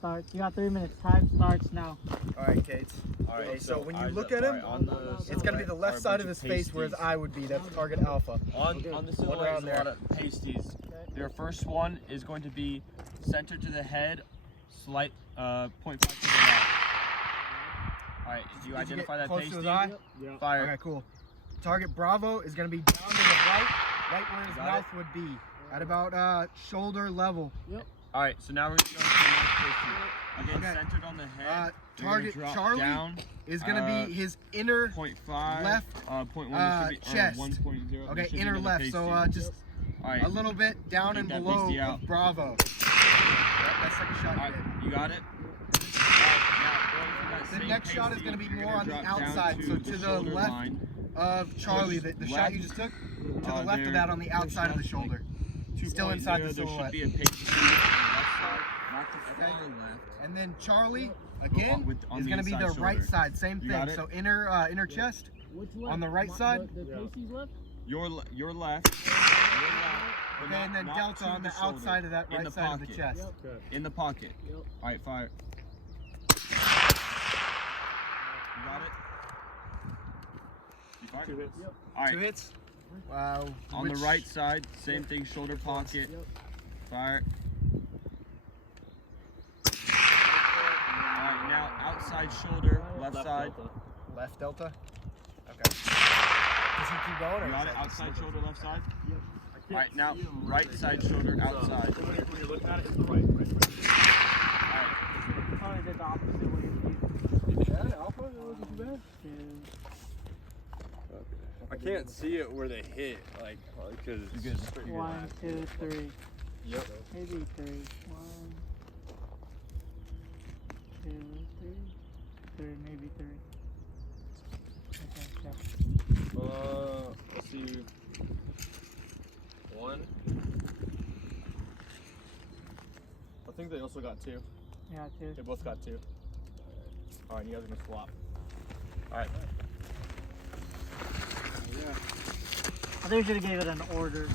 starts. You got 3 minutes. Time starts now. All right, Kate. All right. So when you look at him, it's gonna be the left side of his face where his eye would be. That's target alpha. On the silhouette, there's a lot of pasties. Your first one is going to be center to the head, slight 0.5 to the left. All right, did you identify that close pasty? to his eye? Yeah. Fire. Okay, cool. Target Bravo is gonna be down to the right where his mouth would be, at about shoulder level. Yep. All right, so now we're going to go to the next pasty. Again, Okay. centered on the head. Target drop Charlie down, is gonna be his inner 0.5, left 0.1, should be, chest. 1.0. Okay, should be inner another left. pasty. So just All right. a little bit down and Take that below pasty of out. Bravo. Yep, that second shot All you right, did. you got it? The next shot is going to be more on the outside, so to the left of Charlie, the shot you just took, to the left of that on the outside of the shoulder. Still inside the silhouette. There should be a pasty on the left side, not the far left. And then Charlie, again, on is the going to be the inside right shoulder. side, same You got thing. it? So inner chest on the right side. The pasties left? Your left. Your left. Okay, and then delta on the outside of that In right the side of the pocket. chest. Okay. In the pocket. Yep. All right, fire. You got it? You fired? 2 hits. Yep. All right. 2 hits. Wow. On the right side, same thing, shoulder pocket. Yep. Fire. Alright, now outside shoulder, left side. Left delta. Okay. Does he keep going? Or You got is it? that- Outside shoulder, left side. Yep. Alright, now right side shoulder, outside. When you're looking at it, it's the right. Alright, Probably did the opposite way as you. Yeah, Alpha, it wasn't too bad. Two. I can't see it where they hit, like, because it's You're good. straight. 1, 2, 3. Yep. Maybe 3. 1, 2, 3. 3, maybe 3. Okay, check. Let's see. 1. I think they also got 2. Yeah, 2. They both got 2. Alright, you guys are gonna swap. alright. I think we should have gave it an order.